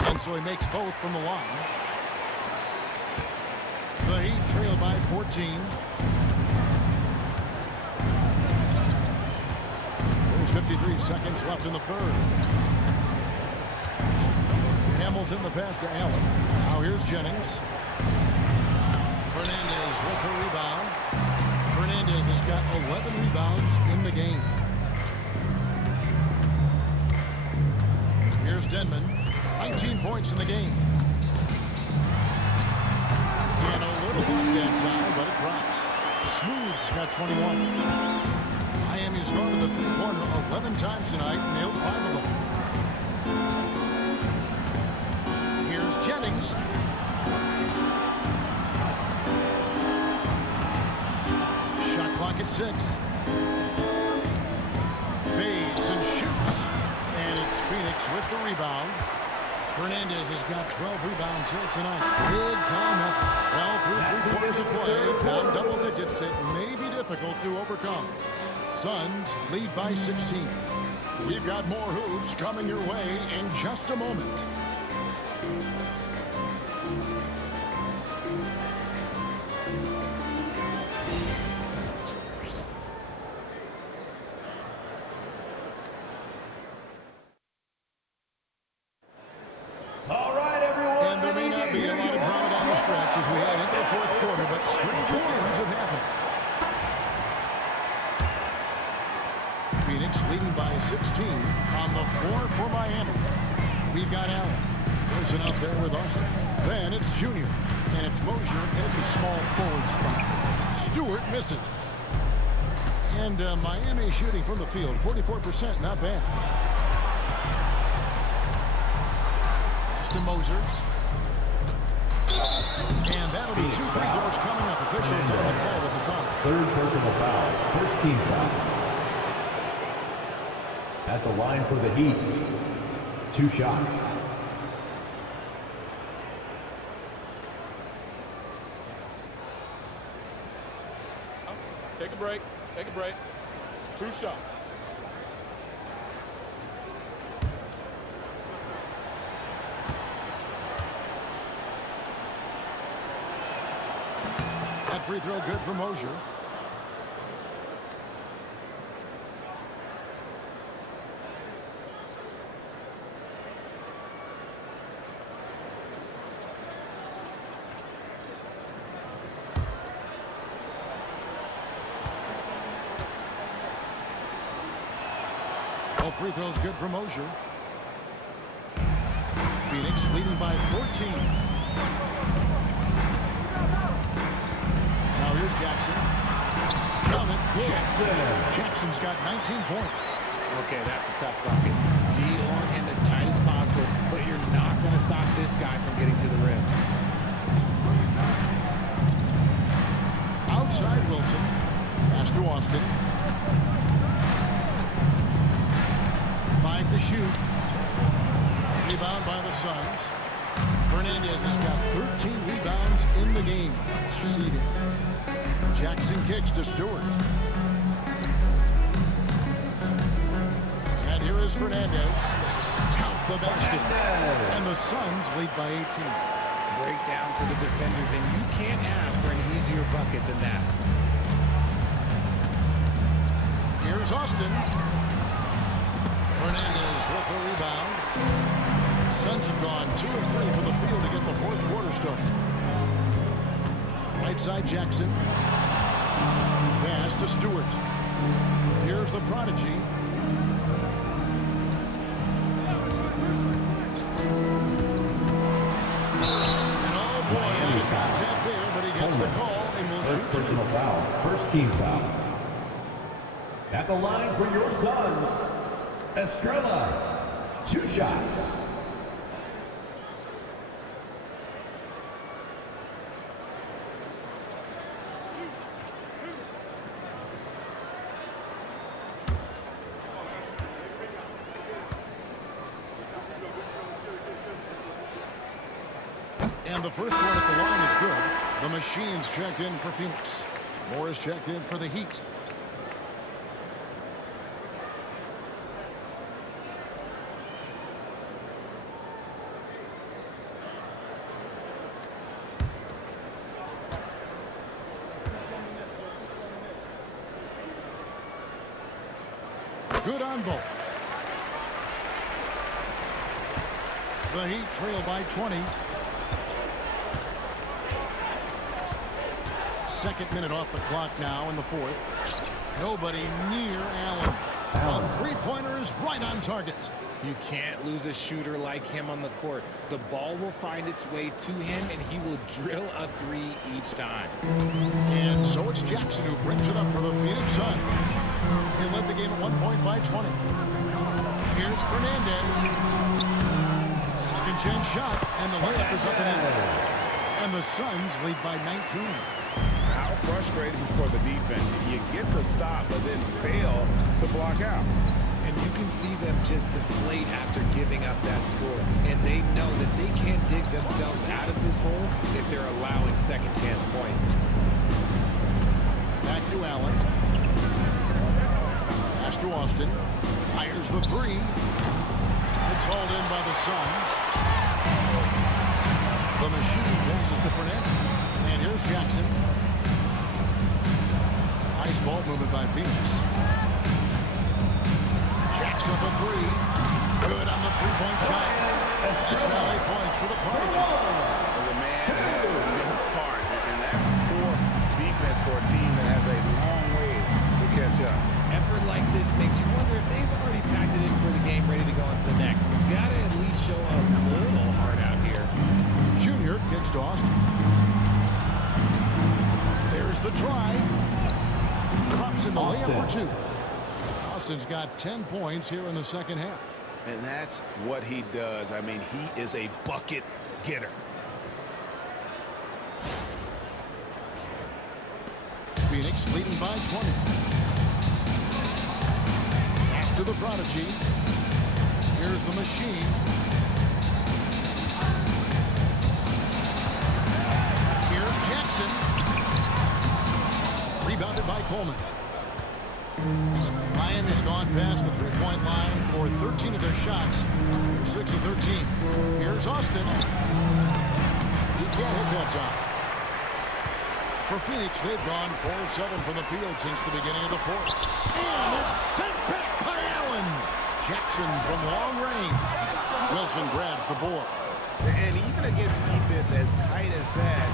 And so he makes both from the line. The Heat trail by 14. There's 53 seconds left in the third. Hamilton the pass to Allen. Now here's Jennings. Fernandez with the rebound. Fernandez has got 11 rebounds in the game. Here's Denman. 19 points in the game. And a little luck that time, but it drops. Smooth's got 21. Miami's gone to the three-pointer 11 times tonight, nailed 5 of them. Here's Jennings. Shot clock at 6. Fades and shoots. And it's Phoenix with the rebound. Fernandez has got 12 rebounds here tonight. Big time effort. Well, through 3 quarters of play, down double digits, it may be difficult to overcome. Suns lead by 16. We've got more hoops coming your way in just a moment. All right, everyone. And there may not be a lot of drama down the stretch as we head into the fourth quarter, but stranger things have happened. Phoenix leading by 16 on the floor for Miami. We've got Allen. Wilson out there with Austin. Then it's Junior. And it's Mosier at the small forward spot. Stewart misses. And Miami shooting from the field. 44%, not bad. To Moser. And that'll be 2 free throws coming up. Officials on the call with the foul. Third personal foul. First team foul. At the line for the Heat. 2 shots. Take a break. Take a break. 2 shots. That free throw good for Mosier. All free throws good for Mosier. Phoenix leading by 14. Now here's Jackson. Count it. Good. Jackson's got 19 points. Okay, that's a tough bucket. D on him as tight as possible, but you're not going to stop this guy from getting to the rim. Outside Wilson. Pass to Austin. 5 to shoot. Rebound by the Suns. Fernandez has got 13 rebounds in the game. Seeding. Jackson kicks to Stewart. And here is Fernandez. Count the basket. And the Suns lead by 18. Breakdown for the defenders, and you can't ask for an easier bucket than that. Here's Austin. Fernandez with the rebound. Suns have gone 2 of 3 for the field to get the fourth quarter started. Right side Jackson. Pass to Stewart. Here's the prodigy. And oh boy, any contact there, but he gets the call and will shoot 2. Personal foul. First team foul. At the line for your Suns, Estrella. 2 shots. And the first one at the line is good. The Machines checked in for Phoenix. Morris checked in for the Heat. Good on both. The Heat trail by 20. Second minute off the clock now in the fourth. Nobody near Allen. A three-pointer is right on target. You can't lose a shooter like him on the court. The ball will find its way to him, and he will drill a three each time. And so it's Jackson who brings it up for the Phoenix Suns. They led the game at 1 point by 20. Here's Fernandez. Second chance shot, and the layup is up and in. And the Suns lead by 19. How frustrating for the defense. You get the stop, but then fail to block out. And you can see them just deflate after giving up that score. And they know that they can't dig themselves out of this hole if they're allowing second chance points. Back to Allen. Pass to Austin. Fires the three. It's hauled in by the Suns. The Machine passes to Fernandez. And here's Jackson. Nice ball movement by Phoenix. Jacks up a three. Good on the three-point shot. That's now 8 points for the Prodigy. The man has no heart, and that's poor defense for a team that has a long way to catch up. Effort like this makes you wonder if they've already packed it in for the game, ready to go into the next. Gotta at least show a little heart out here. Junior kicks to Austin. There's the drive. Drops in the layup for two. Austin's got 10 points here in the second half. And that's what he does. I mean, he is a bucket getter. Phoenix leading by 20. Pass to the Prodigy. Here's the Machine. Here's Jackson. Rebounded by Coleman. Miami's gone past the three-point line for 13 of their shots. They're 6 of 13. Here's Austin. He can't hit that time. For Phoenix, they've gone 4 of 7 from the field since the beginning of the fourth. And it's sent back by Allen. Jackson from long range. Wilson grabs the board. And even against defense as tight as that,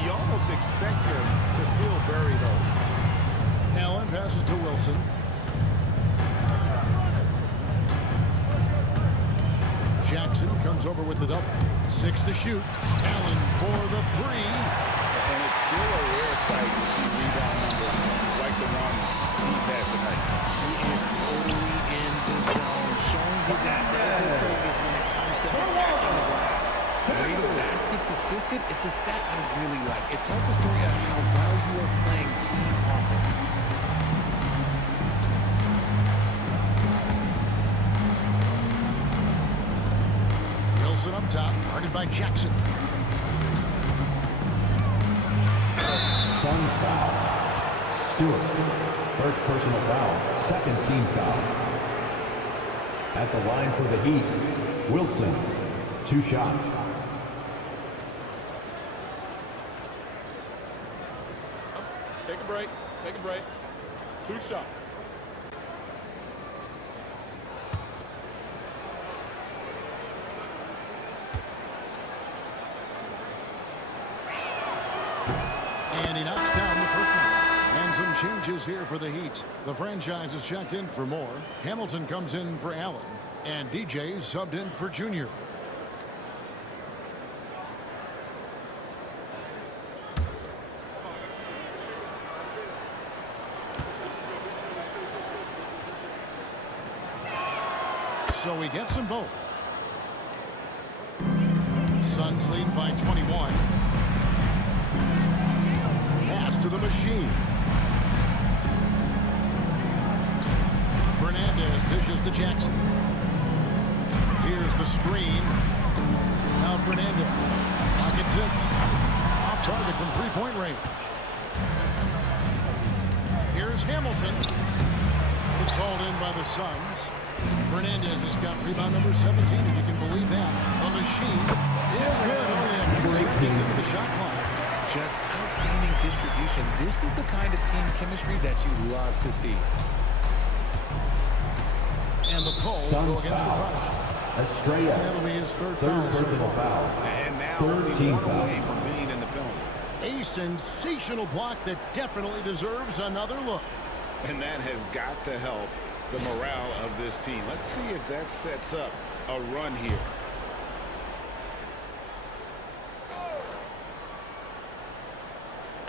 you almost expect him to still bury those. Allen passes to Wilson. Jackson comes over with the double. 6 to shoot. Allen for the three. And it's still a rare sight to see rebound numbers like the one he's had tonight. He is totally in the zone, showing his athletic focus when it comes to attacking the glass. Rate of baskets assisted, it's a stat I really like. It tells a story of how well you are playing team offense. Wilson up top, guarded by Jackson. Suns foul. Stewart. First personal foul. Second team foul. At the line for the Heat, Wilson. 2 shots. Take a break. Take a break. 2 shots. And he knocks down the first one. And some changes here for the Heat. The franchise is checked in for Moore. Hamilton comes in for Allen. And DJ subbed in for Junior. So he gets them both. Suns lead by 21. Pass to the Machine. Fernandez dishes to Jackson. Here's the screen. Now Fernandez. Clock at 6. Off target from three-point range. Here's Hamilton. It's hauled in by the Suns. Fernandez has got rebound number 17, if you can believe that. The machine is good. Only a few seconds into the shot clock. Just outstanding distribution. This is the kind of team chemistry that you love to see. And the call will go against the Prodigy. Estrella. And that'll be his third Third foul. personal foul. And now Third team foul. away from being in the penalty. A sensational block that definitely deserves another look. And that has got to help the morale of this team. Let's see if that sets up a run here.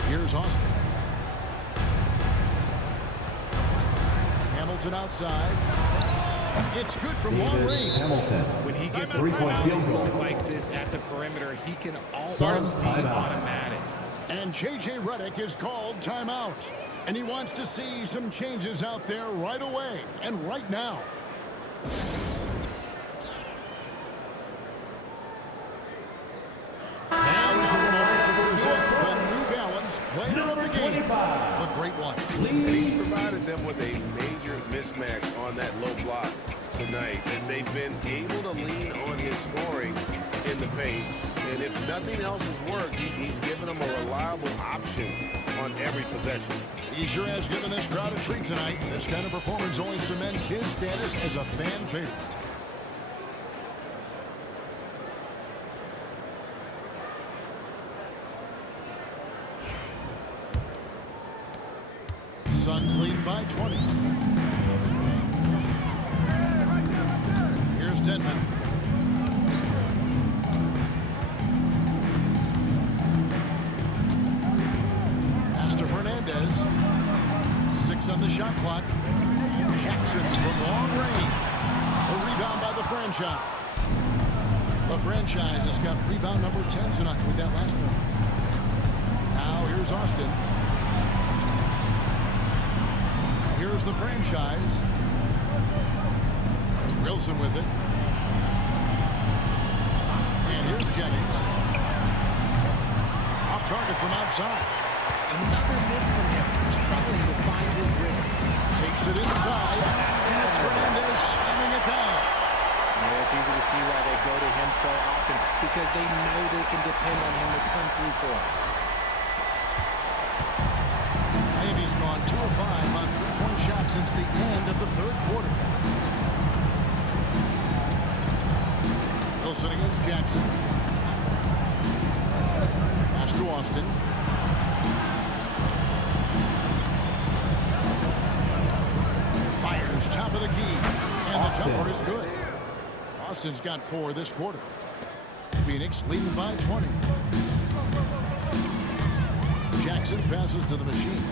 Here's Austin. Hamilton outside. It's good from long David range. Hamilton. When he gets a Three-point field goal. look like this at the perimeter, he can Suns almost be timeout. automatic. And J.J. Redick is called timeout. And he wants to see some changes out there right away and right now. And now the moment to present the New Balance player of the game, the great one. And he's provided them with a major mismatch on that low block tonight. And they've been able to lean on his scoring in the paint. And if nothing else has worked, he's given them a reliable option on every possession. He sure has given this crowd a treat tonight. This kind of performance only cements his status as a fan favorite. Suns lead by 20. Here's Denman. Pass to Fernandez. 6 on the shot clock. Jackson from long range. A rebound by the franchise. The franchise has got rebound number 10 tonight with that last one. Now here's Austin. Here's the franchise. Wilson with it. And here's Jennings. Off target from outside. Another miss from him, struggling to find his rhythm. Takes it inside. And it's Fernandez slamming it down. Yeah, it's easy to see why they go to him so often, because they know they can depend on him to come through for them. Miami's gone 2 of 5 on three-point shots since the end of the third quarter. Wilson against Jackson. Pass to Austin. Fires top of the key. And the jumper is good. Austin's got 4 this quarter. Phoenix leading by 20. Jackson passes to the machine.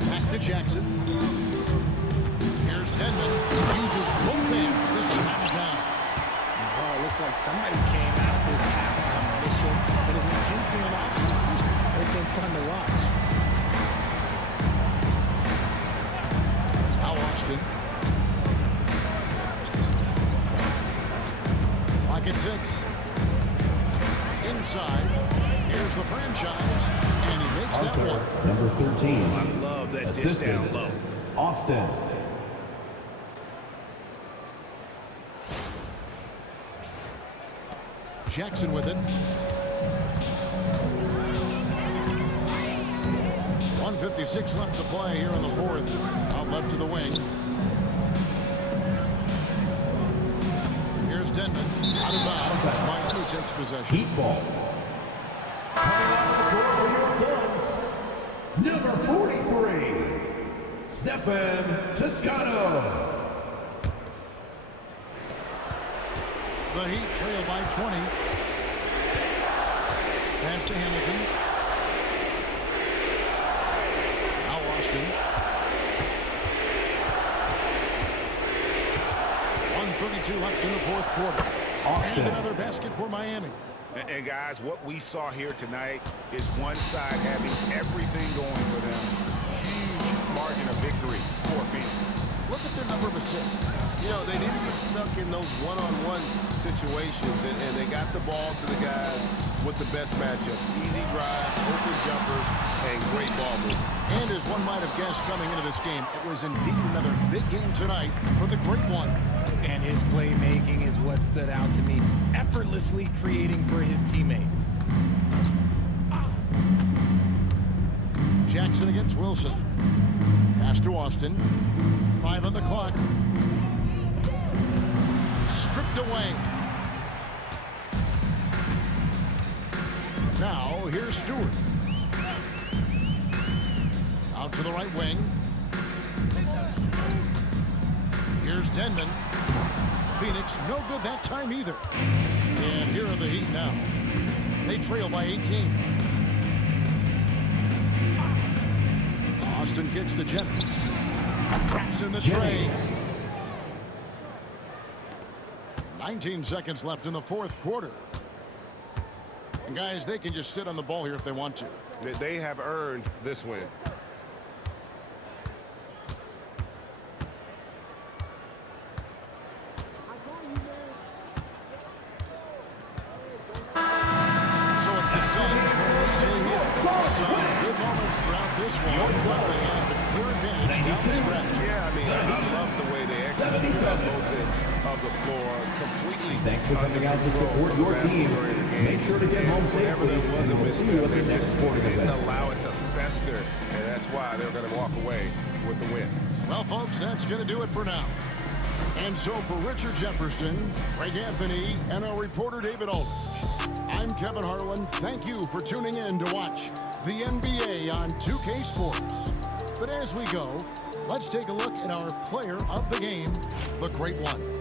Back to Jackson. Here's Denman. Uses both hands to slam it down. Oh, it looks like somebody came out this half on a mission, but his intensity on offense has been fun to watch. Now Austin. Clock at 6. Inside. Here's the franchise. And he makes that one. Number 13. I love that dish down low. Austin. Jackson with it. 1:56 left to play here in the fourth. Out left to the wing. Here's Denman. Out of bounds. Miami takes possession. Heat ball. Coming out of the court for your Suns, number 43, Stephen Toscano. The Heat trail by 20. Pass to Hamilton. Now Austin. 1:32 left in the fourth quarter. Austin. And another basket for Miami. And guys, what we saw here tonight is one side having everything going for them. Huge margin of victory for Phoenix. Look at their number of assists. You know, they didn't get stuck in those one-on-one situations, and they got the ball to the guys with the best matchups. Easy drives, open jumpers, and great ball movement. And as one might have guessed coming into this game, it was indeed another big game tonight for the Great One. And his playmaking is what stood out to me, effortlessly creating for his teammates. Jackson against Wilson. Pass to Austin. 5 on the clock. Stripped away. Now, here's Stewart. Out to the right wing. Here's Denman. Phoenix, no good that time either. And here are the Heat now. They trail by 18. Austin kicks to Jennings. Traps in the tray. 19 seconds left in the fourth quarter. And guys, they can just sit on the ball here if they want to. They have earned this win. So it's the Suns who leads a hit. Some good moments throughout this one, but they have the clear advantage down the stretch. Yeah, I mean, I love the way they execute on both ends of the floor. Completely. Thanks for coming out to support your team. Make sure to get home safely, and we'll see you at the next sporting Didn't event. allow it to fester, and that's why they're going to walk away with the win. Well, folks, that's going to do it for now. And so for Richard Jefferson, Greg Anthony, and our reporter David Aldridge, I'm Kevin Harlan. Thank you for tuning in to watch the NBA on 2K Sports. But as we go, let's take a look at our player of the game, the Great One.